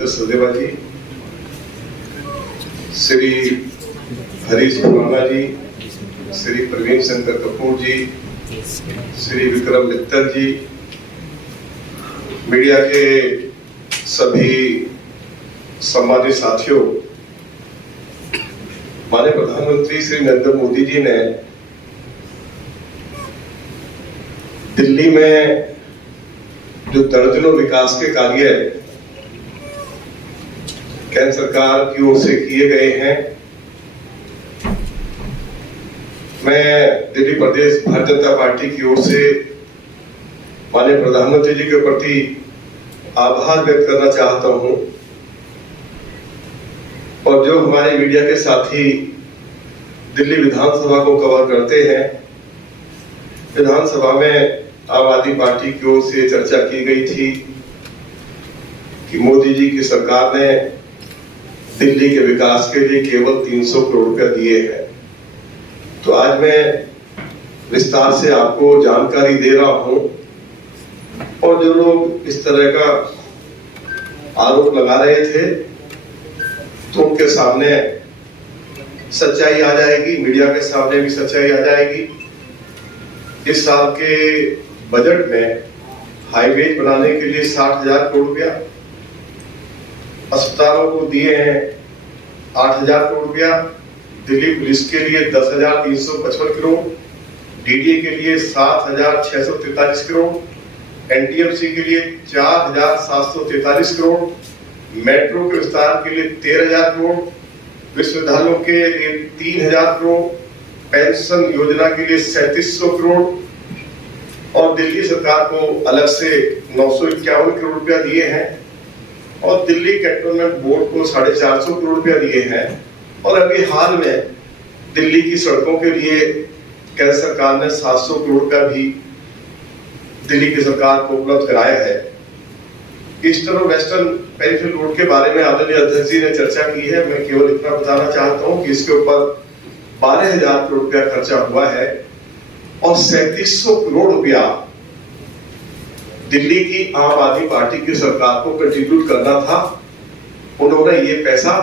रविंद्र सचदेवा जी, श्री हरीश खुराना जी, श्री प्रवीण शंकर कपूर जी, श्री विक्रम मित्तल जी, media के सभी सम्मानित साथियों, हमारे प्रधानमंत्री श्री नरेंद्र मोदी जी ने दिल्ली में जो दर्जनों विकास के कार्य केंद्र सरकार की ओर से किए गए हैं, मैं दिल्ली प्रदेश भारतीय जनता पार्टी की ओर से माननीय प्रधानमंत्री जी के प्रति आभार व्यक्त करना चाहता हूं। और जो हमारे मीडिया के साथी दिल्ली विधानसभा को कवर करते हैं, विधानसभा में आम आदमी पार्टी की ओर से चर्चा की गई थी कि मोदी जी की सरकार ने दिल्ली के विकास के लिए केवल 300 करोड़ रुपया दिए हैं। तो आज मैं विस्तार से आपको जानकारी दे रहा हूं, और जो लोग इस तरह का आरोप लगा रहे थे तो उनके सामने सच्चाई आ जाएगी, मीडिया के सामने भी सच्चाई आ जाएगी। इस साल के बजट में हाईवे बनाने के लिए 60,000 करोड़ रुपया, अस्पतालों को दिए हैं 8,000 करोड़ रुपया, दिल्ली पुलिस के लिए 10,355 करोड़, डीडीए के लिए 7,643 करोड़, एनटीएमसी के लिए 4,743 करोड़, मेट्रो के विस्तार के लिए 13,000 करोड़, विश्वविद्यालयों के लिए 3,000 करोड़, पेंशन योजना के लिए 3,700 करोड़, और दिल्ली सरकार को अलग से 951 करोड़ रुपया दिए हैं, और दिल्ली कैंटोनमेंट बोर्ड को 450 करोड़ रुपया दिए हैं। और अभी हाल में दिल्ली की सड़कों के लिए केंद्र सरकार ने 700 करोड़ का भी दिल्ली की सरकार को उपलब्ध कराया है। ईस्टर्न और वेस्टर्न पेरिफेरल रोड के बारे में आदरणीय अध्यक्ष जी ने चर्चा की है। मैं केवल इतना बताना चाहता हूं कि इसके ऊपर 12,000 करोड़ रुपया खर्चा हुआ है, और 3,700 करोड़ रुपया दिल्ली की आम आदमी पार्टी की सरकार को कंट्रीब्यूट करना था। उन्होंने ये पैसा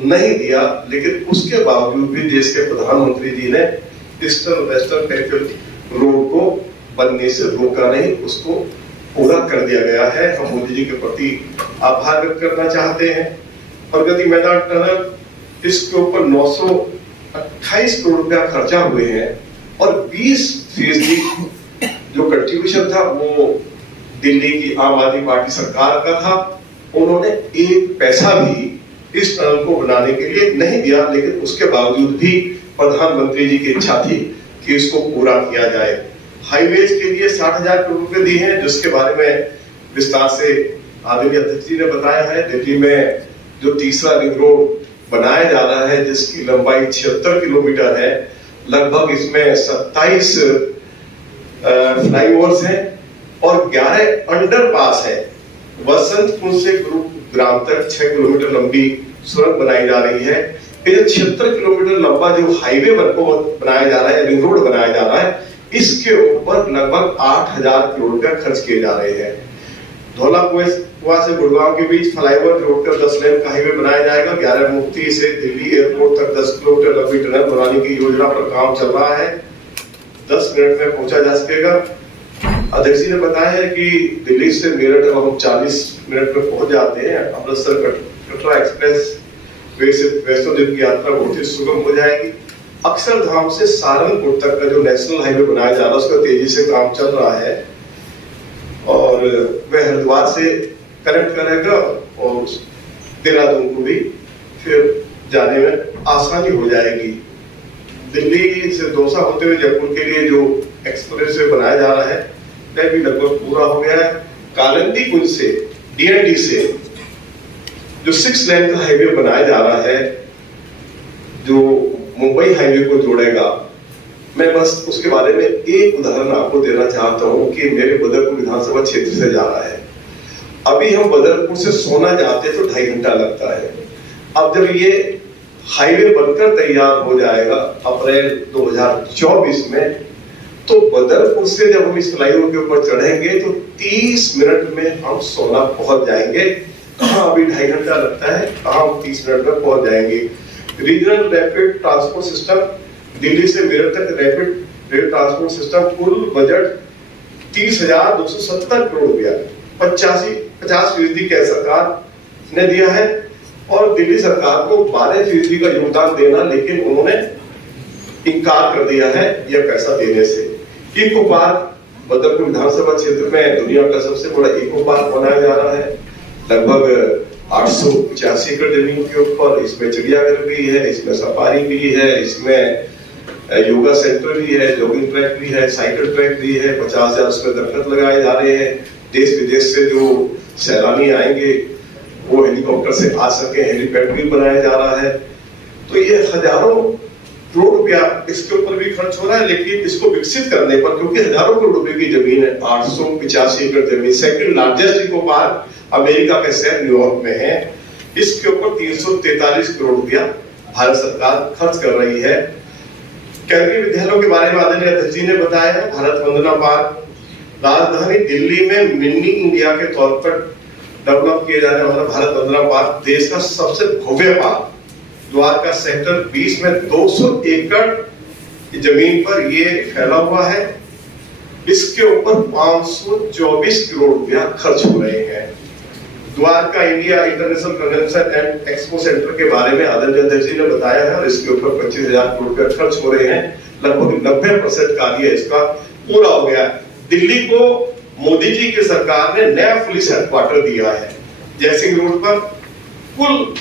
नहीं दिया, लेकिन उसके बावजूद भी देश के प्रधानमंत्री जी ने ईस्टर्न वेस्टर्न पेरिफेरल रोड को बनने से रोका नहीं, उसको पूरा कर दिया गया है। हम मोदी जी के प्रति आभार व्यक्त करना चाहते हैं। प्रगति मैदान टनल, इसके ऊपर 928 करोड़ रुपया खर्चा हुए हैं, और 20% जो कंट्रीब्यूशन था वो दिल्ली की आम आदमी पार्टी सरकार का था। उन्होंने एक पैसा भी इस टनल को बनाने के लिए नहीं दिया, लेकिन उसके बावजूद भी प्रधानमंत्री जी की इच्छा थी कि इसको पूरा किया जाए। हाईवेज के लिए 60,000 करोड़ रुपए दिए हैं, जिसके बारे में विस्तार से आदरणीय अध्यक्ष जी ने बताया है। दिल्ली में जो तीसरा रिंग रोड बनाया जा रहा है, जिसकी लंबाई 76 किलोमीटर है, लगभग इसमें 27 फ्लाईओवर्स हैं और 11 अंडरपास है। वसंतपुर से गुरुग्राम तक 6 किलोमीटर लंबी सुरंग बनाई जा रही है। ये 76 किलोमीटर लंबा जो हाईवे बनाया जा रहा है, रिंग रोड बनाया जा रहा है, इसके ऊपर लगभग 8,000 करोड़ रुपया खर्च किए जा रहे हैं। धौलाकुआं से गुड़गांव के बीच फ्लाईओवर जोड़कर 10 लेन का हाईवे बनाया जाएगा। 11 मुफ्ती से दिल्ली एयरपोर्ट तक 10 किलोमीटर लंबी टनल बनाने की योजना पर काम चल रहा है। 10 मिनट में पहुंचा जा सकेगा। अध्यक्ष जी ने बताया है कि दिल्ली से मेरठ हम 40 मिनट में पहुंच जाते हैं। अमृतसर कटरा एक्सप्रेस वे से वैष्णो देवी की यात्रा बहुत ही सुगम हो जाएगी। अक्षरधाम से सहारनपुर तक का जो नेशनल हाईवे बनाया जा रहा है, उसका तेजी से काम चल रहा है, और वह हरिद्वार से कनेक्ट करेगा और देहरादून को भी फिर जाने में आसानी हो जाएगी। दिल्ली से दौसा होते हुए जयपुर के लिए जो एक्सप्रेस वे बनाया जा रहा है, वह भी लगभग पूरा हो गया है। कालिंदी कुंज से डीएनडी से जो 6 लेन का हाईवे बनाया जा रहा है, जो मुंबई हाईवे को जोड़ेगा, मैं बस उसके बारे में एक उदाहरण आपको देना चाहता हूं कि मेरे बदरपुर विधानसभा क्षेत्र से जा रहा है। अभी हम बदरपुर से सोना जाते तो 2.5 घंटा लगता है। अब जब ये हाईवे बनकर तैयार हो जाएगा अप्रैल 2024 में, तो बदरपुर से जब हम इस फ्लाईओवर के ऊपर चढ़ेंगे तो 30 मिनट में हम सोना पहुंच जाएंगे। कहाँ अभी 2.5 घंटा लगता है, कहाँ 30 मिनट में पहुंच जाएंगे। Regional rapid transport system, Delhi से मेरठ तक रैपिड रेल ट्रांसपोर्ट सिस्टम, कुल बजट 30,270 करोड़ रुपया, 50% केंद्र सरकार ने दिया है और दिल्ली सरकार को 12% का योगदान देना, लेकिन उन्होंने इनकार कर दिया है यह पैसा देने से। इको पार्क बदरपुर विधानसभा क्षेत्र में दुनिया का सबसे बड़ा इको पार्क बनाया जा रहा है, लगभग 885 एकड़ जमीन के ऊपर। इसमें चिड़ियाघर भी है, इसमें सफारी भी है, इसमें योगा सेंटर भी है, जॉगिंग ट्रैक भी है, साइकिल ट्रैक भी है। 50,000 उसमें दरख्त लगाए जा रहे हैं। देश विदेश से जो सैलानी आएंगे वो हेलीकॉप्टर से आ सके, हेलीपैड भी बनाया जा रहा है। तो ये हजारों करोड़ रुपया इसके ऊपर भी खर्च हो रहा है, लेकिन इसको विकसित करने पर, क्योंकि हजारों करोड़ रुपए की जमीन है, 885 एकड़ जमीन, second largest eco park America के शहर न्यूयॉर्क में है, इसके ऊपर 343 करोड़ रुपया भारत सरकार खर्च कर रही है। केंद्रीय विद्यालयों के बारे में आदरणीय अध्यक्ष जी ने बताया है। भारत वंदना पार्क राजधानी दिल्ली में मिनी इंडिया के तौर पर डेवलप किए जाने वाला भारत वंदना पार्क देश का सबसे भव्य पार्क, द्वारका सेक्टर 20 में 200 एकड़ जमीन पर ये फैला हुआ है। इसके ऊपर 524 करोड़ रुपया खर्च हो रहे हैं। Dwarka India international convention and expo centre के बारे में आदरणीय अध्यक्ष जी ने बताया है और इसके ऊपर 25,000 करोड़ रुपया खर्च हो रहे हैं। लगभग 90% कार्य इसका पूरा हो गया। दिल्ली को मोदी जी की सरकार ने नया पुलिस हेडक्वार्टर दिया है जयसिंह रोड पर। कुल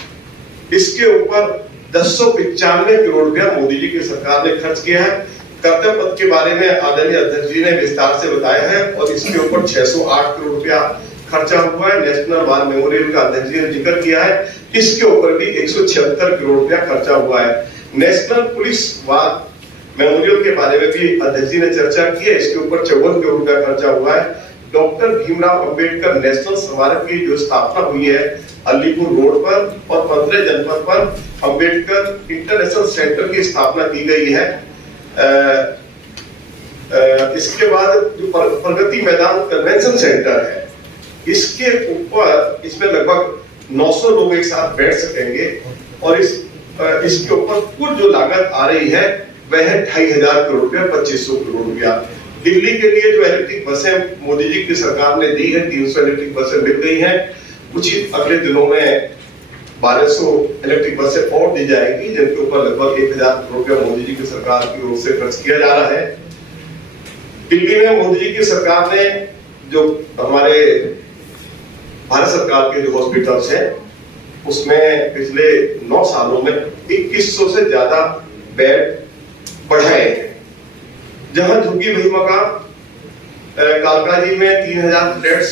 इसके ऊपर 1095 करोड़ रुपया मोदी जी की सरकार ने खर्च किया है। कर्तव्य पथ के बारे में आदरणीय अध्यक्ष जी ने विस्तार से बताया है और इसके ऊपर 608 करोड़ रुपया खर्चा हुआ है। नेशनल वार मेमोरियल का अध्यक्ष जी ने जिक्र किया है, इसके ऊपर भी 176 करोड़ रुपया खर्चा हुआ है। नेशनल पुलिस वार मेमोरियल के बारे में भी अध्यक्ष जी ने चर्चा की है, इसके ऊपर 54 करोड़ रुपया खर्चा हुआ है। डॉक्टर भीमराव अंबेडकर नेशनल स्मारक की जो स्थापना हुई है अलीपुर रोड पर और 15 जनपद पर अंबेडकर इंटरनेशनल सेंटर की स्थापना की गई है। इसके बाद जो प्रगति मैदान कन्वेंशन सेंटर है, इसके ऊपर इसमें लगभग 900 लोग एक साथ बैठ सकेंगे और इसके ऊपर कुल जो लागत आ रही है वह है 2,500 करोड़ रुपया, 2,500 करोड़ रुपया। दिल्ली के लिए जो इलेक्ट्रिक बसें मोदी जी की सरकार ने दी है, 300 इलेक्ट्रिक बसें मिल गई हैं। कुछ ही अगले दिनों में 1200 इलेक्ट्रिक बसें और दी जाएगी, जिनके ऊपर लगभग 1,000 करोड़ रुपया मोदी जी की सरकार की ओर से खर्च किया जा रहा है। दिल्ली में मोदी जी की सरकार ने जो हमारे भारत सरकार के जो हॉस्पिटल्स हैं उसमें पिछले 9 सालों में 2100 से ज्यादा बेड बढ़ाए हैं। जहां झुग्गी भाई मकान कालका जी में 3,000 फ्लैट्स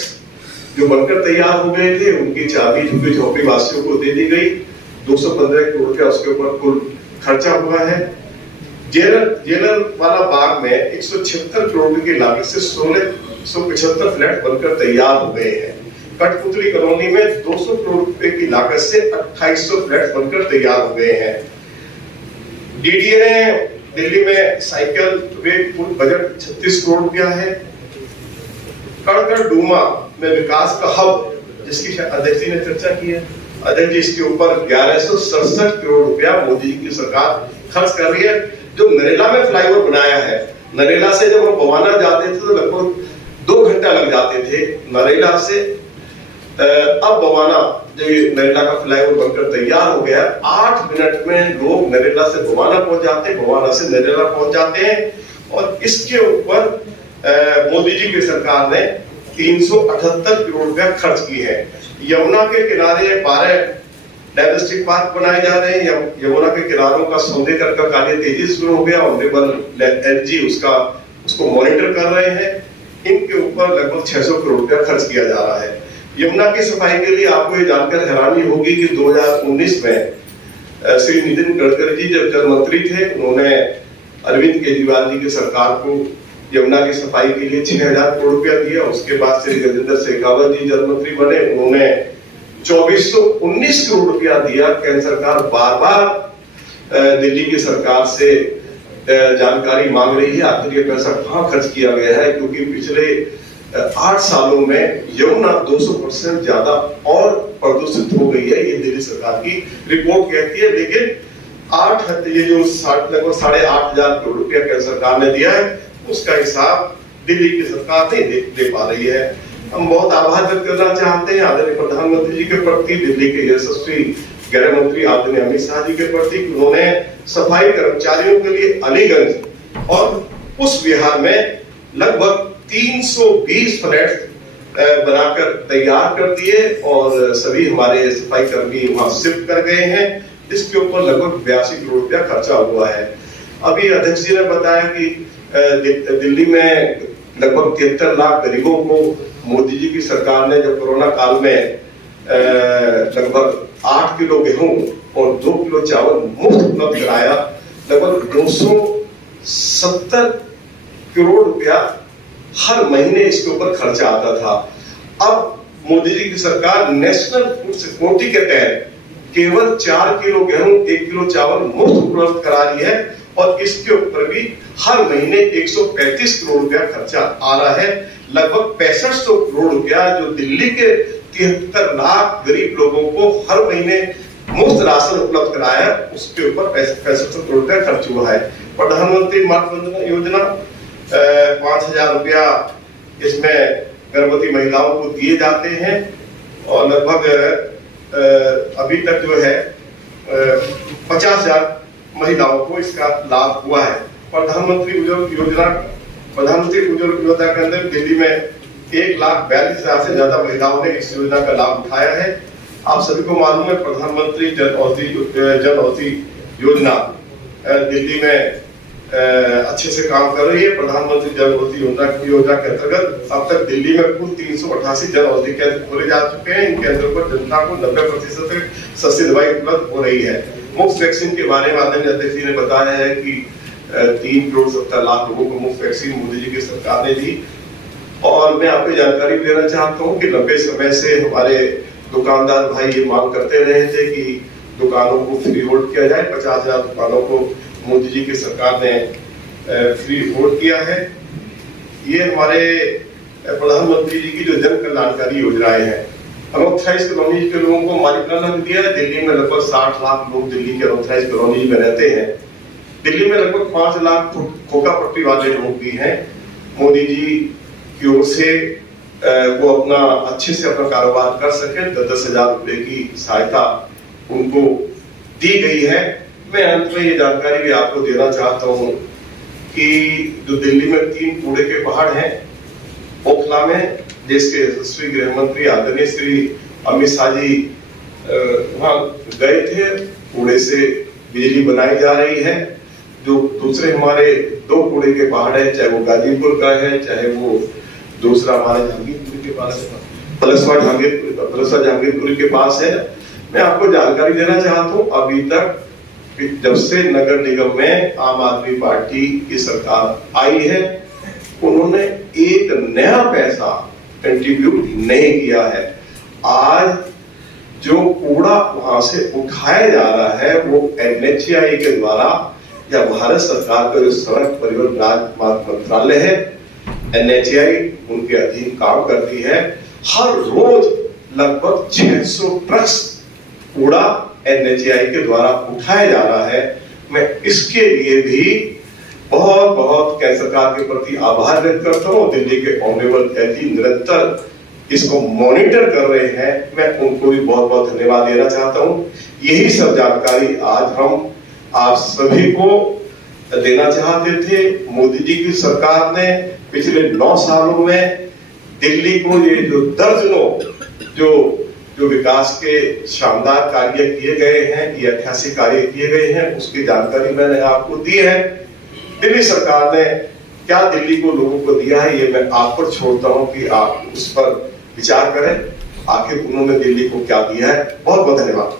जो बनकर तैयार हो गए थे, उनकी चाबी झुग्गी झोपड़ी वासियों को दे दी गई। 215 करोड़ रुपया उसके ऊपर कुल खर्चा हुआ है। जेलर वाला बाग में 176 करोड़ रुपए की लागत से 1675 फ्लैट बनकर तैयार हो गए हैं। कठपुतली कॉलोनी में 200 करोड़ रुपए की लागत से 2800 फ्लैट बनकर तैयार हो गए हैं। डीडीए ने दिल्ली में साइकिल वे कुल बजट 36 करोड़ रुपया है। कड़कड़ डूमा में विकास का हब, जिसकी अध्यक्ष जी ने चर्चा की है, अध्यक्ष जी इसके ऊपर 1167 करोड़ रुपया मोदी जी की सरकार खर्च कर रही है। जो नरेला में फ्लाईओवर बनाया है, नरेला से जब हम बवाना जाते थे तो लगभग 2 घंटा लग जाते थे नरेला से। अब बवाना जो नरेला का फ्लाईओवर बनकर तैयार हो गया, 8 मिनट में लोग नरेला से बवाना पहुंच जाते हैं, बवाना से नरेला पहुंच जाते हैं। और इसके ऊपर मोदी जी की सरकार ने 378 करोड़ रुपया खर्च की है। यमुना के किनारे 12 डायनेस्टिक पार्क बनाए जा रहे हैं। यमुना के किनारों का सौंदर्यीकरण का कार्य तेजी से शुरू हो गया। ऑनरेबल एलजी उसको मॉनिटर कर रहे हैं। इनके ऊपर लगभग 600 करोड़ रुपया खर्च किया जा रहा है। यमुना की सफाई के लिए आपको ये जानकर हैरानी होगी कि 2019 में श्री नितिन गडकरी जी जब जल मंत्री थे, उन्होंने अरविंद केजरीवाल जी की सरकार को यमुना की सफाई के लिए 6,000 करोड़ रुपया दिया। उसके बाद श्री गजेंद्र शेखावत जी जल मंत्री बने, उन्होंने 2419 करोड़ रुपया दिया। केंद्र सरकार बार-बार दिल्ली की सरकार से जानकारी मांग रही है आखिर ये पैसा कहां खर्च किया गया है, क्योंकि पिछले 8 सालों में यमुना 200% ज्यादा और प्रदूषित हो गई है, ये दिल्ली सरकार की रिपोर्ट कहती है। लेकिन ये जो लगभग 8,500 करोड़ रुपया केंद्र सरकार ने दिया है, उसका हिसाब दिल्ली की सरकार नहीं दे पा रही है। हम बहुत आभार व्यक्त करना चाहते हैं आदरणीय प्रधानमंत्री जी के प्रति, दिल्ली के यशस्वी गृह मंत्री आदरणीय अमित शाह जी के प्रति, उन्होंने सफाई कर्मचारियों के लिए अलीगंज और पुष्प विहार में लगभग 320 फ्लैट बनाकर तैयार कर दिए और सभी हमारे सफाई कर्मी वहां शिफ्ट कर गए हैं, जिसके ऊपर लगभग 82 करोड़ रुपया खर्चा हुआ है। अभी अध्यक्ष जी ने बताया कि दिल्ली में लगभग 73 लाख गरीबों को मोदी जी की सरकार ने जब कोरोना काल में लगभग 8 किलो गेहूं और 2 किलो चावल मुफ्त उपलब्ध कराया, लगभग 270 करोड़ रुपया हर महीने इसके ऊपर खर्चा आता था। अब मोदी जी की सरकार नेशनल फूड सिक्योरिटी के तहत केवल 4 किलो गेहूं 1 किलो चावल मुफ्त उपलब्ध करा रही है और इसके ऊपर भी हर महीने 135 करोड़ रुपया खर्चा आ रहा है। लगभग 6500 करोड़ रुपया जो दिल्ली के 73 लाख गरीब लोगों को हर महीने मुफ्त राशन उपलब्ध कराया, उसके ऊपर 6500 करोड़ रुपया खर्च हुआ है। प्रधानमंत्री मातृ वंदना योजना 5,000 रुपया इसमें गर्भवती महिलाओं को दिए जाते हैं और लगभग अभी तक जो है 50,000 महिलाओं को इसका लाभ हुआ है। प्रधानमंत्री उज्ज्वला योजना के अंदर दिल्ली में 1,42,000 से ज्यादा महिलाओं ने इस योजना का लाभ उठाया है। आप सभी को मालूम है प्रधानमंत्री जन औषधि योजना दिल्ली में अच्छे से काम कर रही है। प्रधानमंत्री जन औषधि योजना के अंतर्गत अब तक दिल्ली में कुल 388 जन औषधि केंद्र खोले जा चुके हैं। इन केंद्रों पर जनता को 90% सस्ती दवाई उपलब्ध हो रही है। मुफ्त वैक्सीन के बारे में आदरणीय अध्यक्ष जी ने बताया है कि 3 करोड़ 70 लाख लोगों को मुफ्त वैक्सीन मोदी जी की सरकार ने दी। और मैं आपको जानकारी देना चाहता हूँ कि लंबे समय से हमारे दुकानदार भाई ये मांग करते रहे थे कि दुकानों को फ्री होल्ड किया जाए। 50,000 दुकानों को मोदी जी की सरकार ने फ्री होल्ड किया है। ये हमारे प्रधानमंत्री जी की जो जन कल्याणकारी योजनाएं हैं, अनऑथराइज्ड कॉलोनी के लोगों को मालिकाना भी दिया है। दिल्ली में लगभग 60 लाख लोग दिल्ली के अनऑथराइज्ड कॉलोनी में रहते हैं। दिल्ली में लगभग 5 लाख खोखा पट्टी वाले लोग भी हैं। मोदी जी की ओर से वो अपना अच्छे से अपना कारोबार कर सके, 10,000 रुपए की सहायता उनको दी गई है। मैं अंत में ये जानकारी भी आपको देना चाहता हूँ कि जो दिल्ली में 3 कूड़े के पहाड़ हैं, ओखला में देश के यशस्वी गृह मंत्री आदरणीय श्री अमित शाह जी वहां गए थे। कूड़े से बिजली बनाई जा रही है। जो दूसरे हमारे 2 कूड़े के पहाड़ है, चाहे वो गाजीपुर का है, चाहे वो दूसरा हमारे जहांगीरपुर के पास है, पलसवा जहांगीरपुर के पास है। मैं आपको जानकारी देना चाहता हूँ, अभी तक जब से नगर निगम में आम आदमी पार्टी की सरकार आई है, उन्होंने एक नया पैसा कंट्रीब्यूट नहीं किया है। आज जो कूड़ा वहां से उठाया जा रहा है वो NHAI के द्वारा या भारत सरकार का जो सड़क परिवहन राजमार्ग मंत्रालय है, NHAI उनके अधीन काम करती है। हर रोज लगभग 600 ट्रक कूड़ा NHAI के द्वारा उठाया जा रहा है। मैं इसके लिए भी बहुत बहुत केंद्र सरकार के प्रति आभार व्यक्त करता हूँ। दिल्ली के ऑनरेबल एलजी निरंतर इसको मॉनिटर कर रहे हैं, मैं उनको भी बहुत बहुत धन्यवाद देना चाहता हूँ। यही सब जानकारी आज हम आप सभी को देना चाहते थे। मोदी जी की सरकार ने पिछले 9 सालों में दिल्ली को ये जो दर्जनों जो विकास के शानदार कार्य किए गए हैं, ये ऐतिहासिक कार्य किए गए हैं, उसकी जानकारी मैंने आपको दी है। दिल्ली सरकार ने क्या दिल्ली को लोगों को दिया है, ये मैं आप पर छोड़ता हूं कि आप उस पर विचार करें। आखिर उन्होंने दिल्ली को क्या दिया है। बहुत बहुत धन्यवाद।